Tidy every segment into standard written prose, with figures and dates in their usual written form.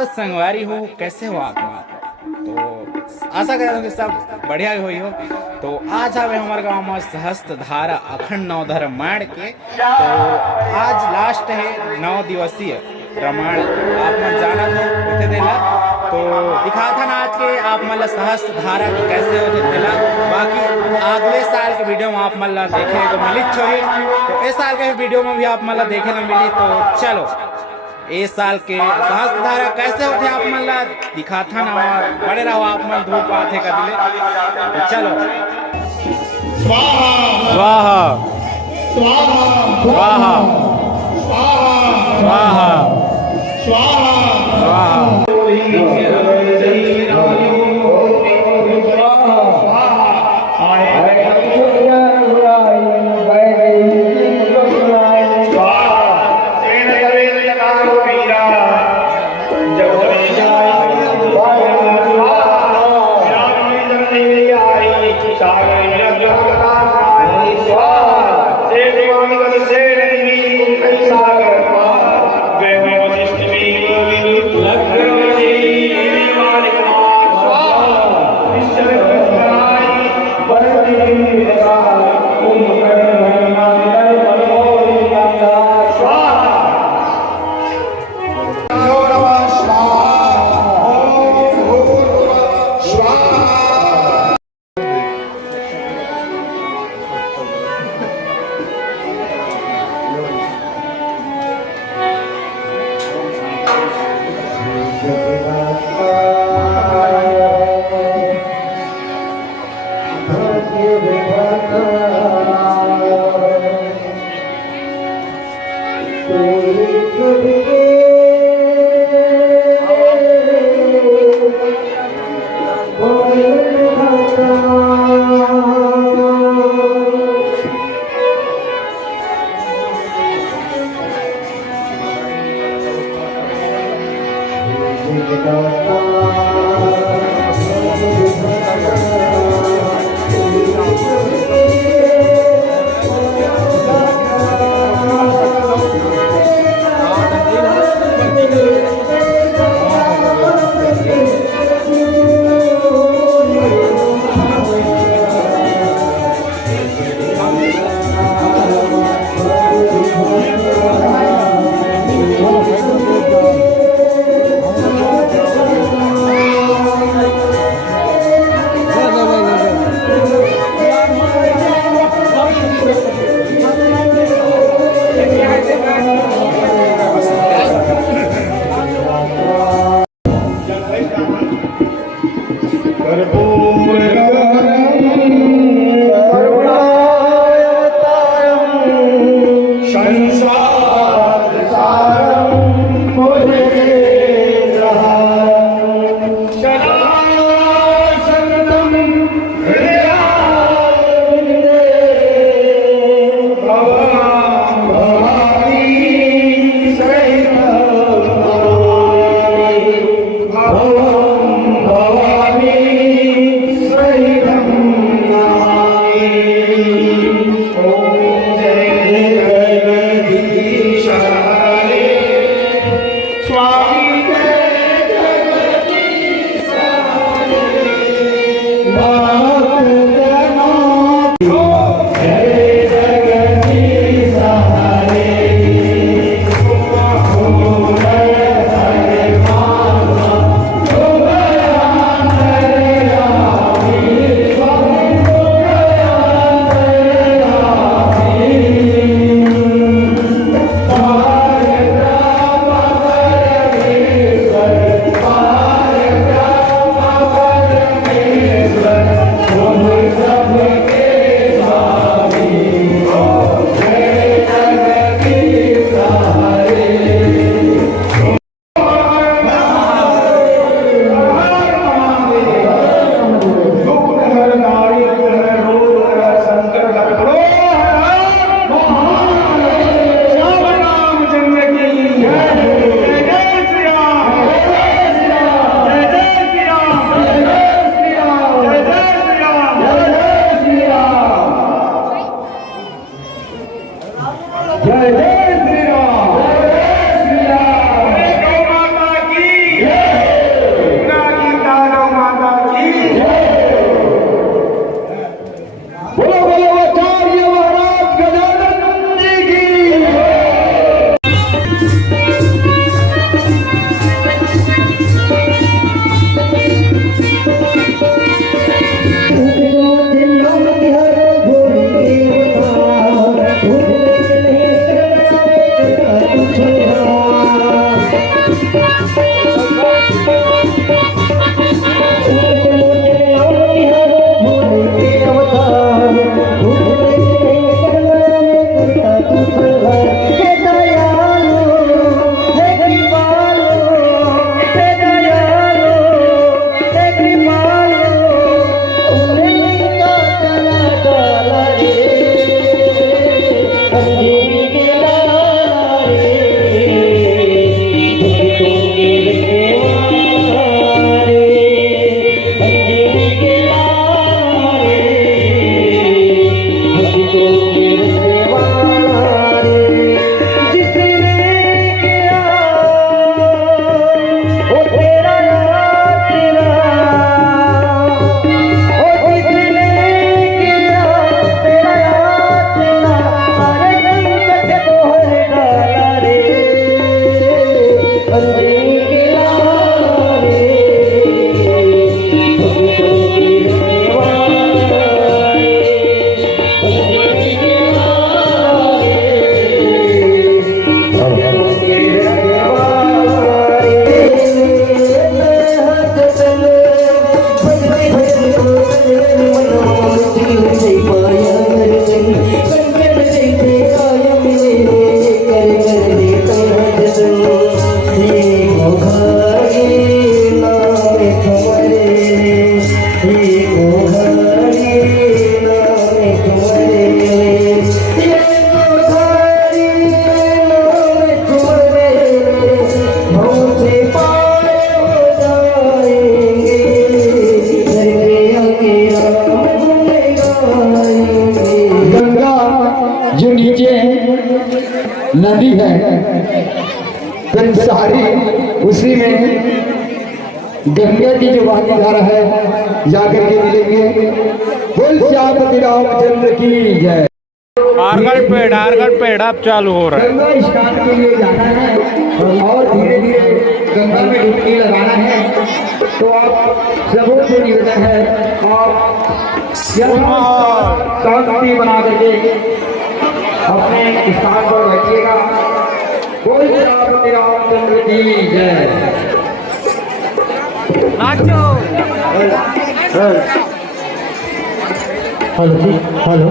तो संगवारी हो, कैसे हो आप? तो आशा करता हूँ कि सब बढ़िया हुई हो। तो आज आवे हमारे गांव में सहस्त्र धारा अखंड नवधर रामायण के। तो आज लास्ट है 9 दिवसीय रामायण। आप मन जाना हो उठे देला तो दिखा था ना आज के आप मतलब सहस्त्र धारा की कैसे होते देला। बाकी अगले साल के वीडियो में आप मतलब देखे को मिली छोड़ी, तो इस साल के वीडियो में भी आप मतलब देखे ना मिली। तो चलो इस साल के सहस्त्र धारा कैसे होते आप मतलब दिखा था ना, और बड़े रहो आप मन धूप आते का दिले। तो चलो स्वाहा स्वाहा स्वाहा स्वाहा स्वाहा भवानी सहित नदी है कंसारी, उसी में गंगा की जो बहती धारा है जाकर के मिलेंगे। बोल श्यामपति रामचंद्र की जय। आरगढ़ पेड़ अब चालू हो रहा है। गंगा स्नान के लिए जाना है और धीरे धीरे गंगा में डुबकी लगाना है। तो आप सबों से निवेदन है आप शांति बना करके अपने स्थान पर बैठिएगा। बोल श्यामपति रामचंद्र की जय। नाचो। हेलो जी, हेलो।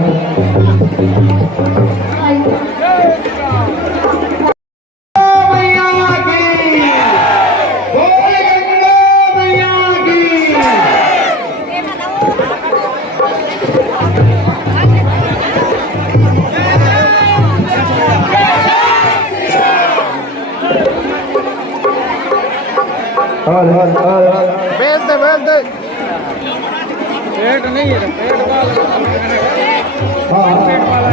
बेच दे पेट नहीं है, पेट वाला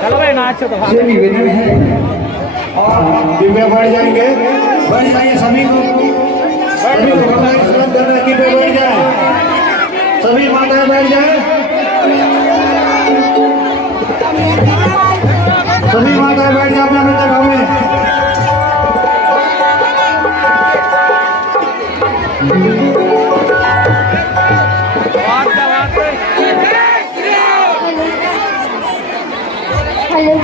चलो भाई नाचो तो निवेदन है बढ़ जाएंगे, बढ़ जाइए सभी को करना कि बैठ जाए, सभी माताएं बैठ जाए, सभी माताएं बैठ जाए अपने जगह में। हेलो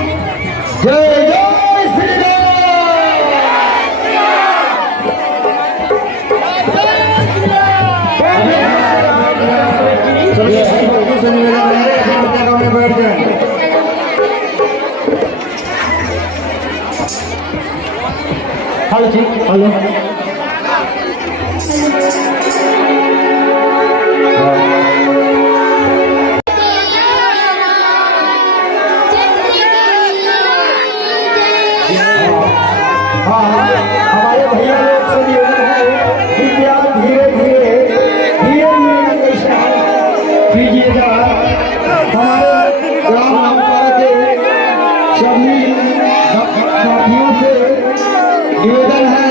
जय जय श्री राम। सभी से निवेदन है अपनी जगह में बैठ जाए। हेलो जी, हेलो। हमारे भैया लोग से निवेदन है कि आप धीरे धीरे कीजिएगा। हमारे राम नामपारा के सभी साथियों से निवेदन है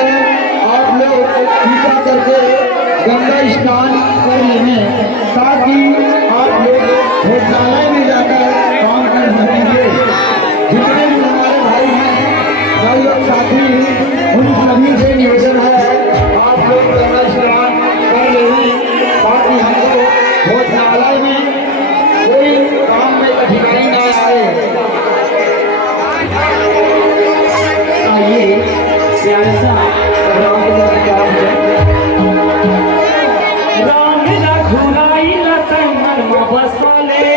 आप लोग कृपा करके गंगा स्नान कर लें ताकि आप लोग भोजनालय में जाकर काम कर सकेंगे। जितने भी हमारे भाई हैं भाई और साथी, उन सभी से निवेदन है आप लोग गंगा स्नान कर लें ताकि हमको भोजनालय में कोई काम में कठिनाई न आए। आइए प्यारे सा राम रघुराई रतन बसले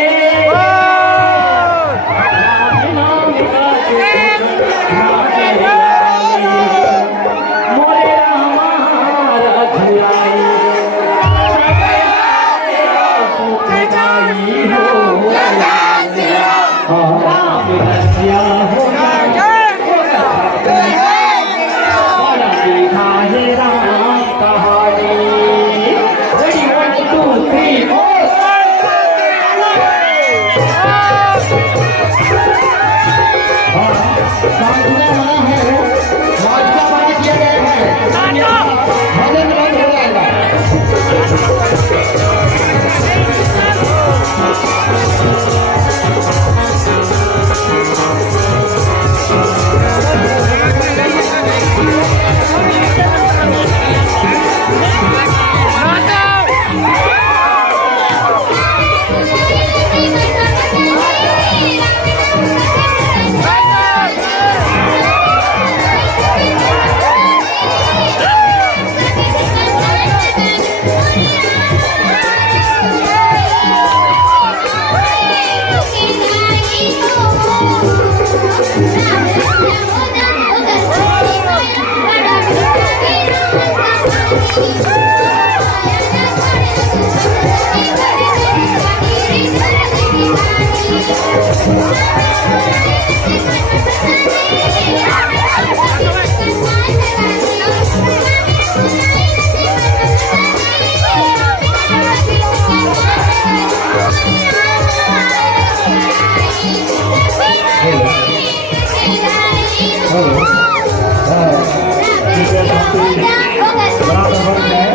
बराबर बन जाए।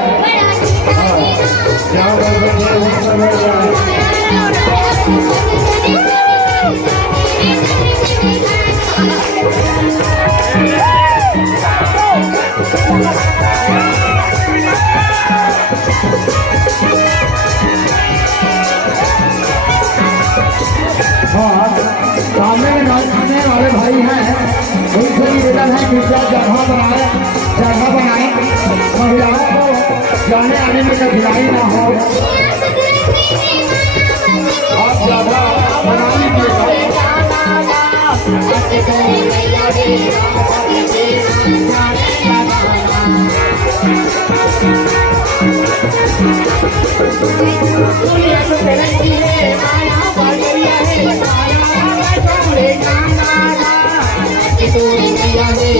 हाँ, जहाँ पर बन जाए वहाँ पर बैठ जाए। हाँ, सामने में नाचने वाले भाई हैं, उनसे निवेदन है कि क्या जगह बनाए, महिलाओं को जाने आने में कठिनाई ना हो। आप जगह बना लीजिएगा। Itu yang dia